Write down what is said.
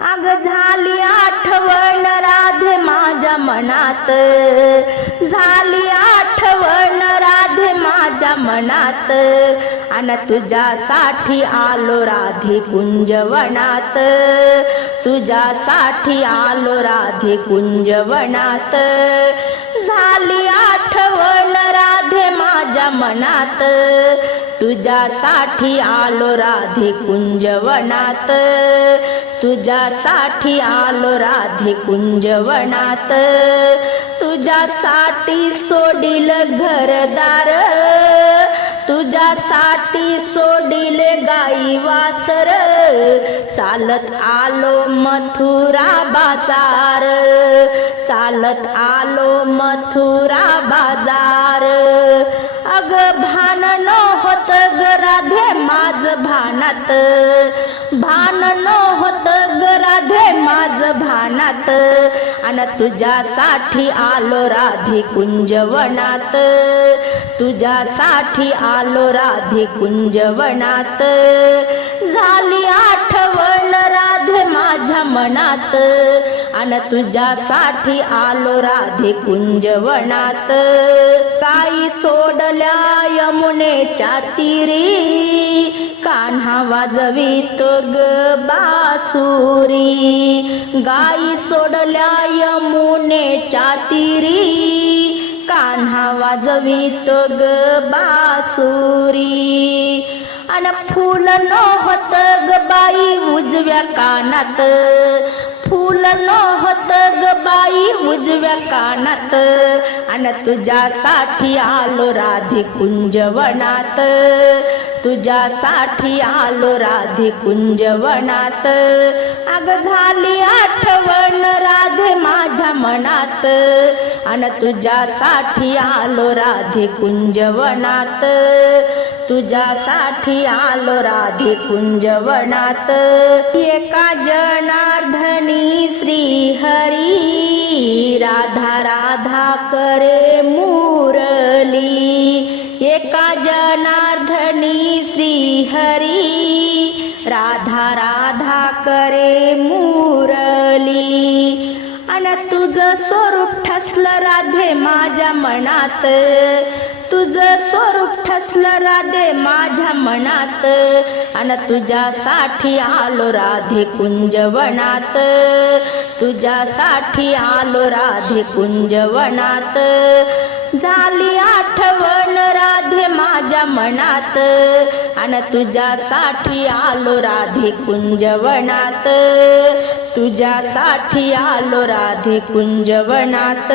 अग झाली आठवण राधे माझ्या मनात. झाली आठवण राधे माझ्या मनात. अन तुझ्यासाठी आलो राधे कुंजवनात. तुझ्यासाठी आलो राधे कुंजवनात. झाली आठवण राधे माझ्या मनात. तुझ्यासाठी आलो राधे कुंजवनात. तुझ्यासाठी आलो राधे कुंजवनात. तुझ्यासाठी सोडील घरदार. तुझ्यासाठी सोडील गाई वासर. चालत आलो मथुरा बाजार. चालत आलो मथुरा बाजार. अग भान न होत ग राधे माझ भानात. भान न होत ग राधे माझ भानात. अन तुझ्यासाठी आलो राधे कुंजवनात. तुझ्यासाठी आलो राधे कुंजवनात. झाली आठवण राधे माझ्या मनात. अन तुझ्यासाठी आलो राधे कुंजवनात. काही सोडल्या यमुनेच्या तीरी. वाजवीत ग बासुरी. गाई सोडल्या यमुनेच्या चातिरी कान्हा वाजवीत ग बासुरी. अन फुल न होत ग बाई उजव्या कानात. फुल न होत ग बाई उजव्या कानात. अन तुझ्यासाठी आलो राधे कुंजवनात तुझ्यासाठी आलो राधे कुंजवनात. अग झाली आठवण राधे माझ्या मनात. अन तुझ्यासाठी आलो राधे कुंजवनात. तुझ्यासाठी आलो राधे कुंजवनात. एका जनार्धनी श्री हरी राधा राधा करे. राधा करे मुरली. अन तुझं स्वरूप ठसलं राधे माझ्या मनात. तुझं स्वरूप ठसलं राधे माझ्या मनात. अन तुझ्यासाठी आलो राधे कुंजवनात. तुझ्यासाठी आलो राधे कुंजवनात. झाली आठवण मनात अन तुझ्यासाठी आलो राधे कुंजवनात. तुझ्यासाठी आलो राधे कुंजवनात.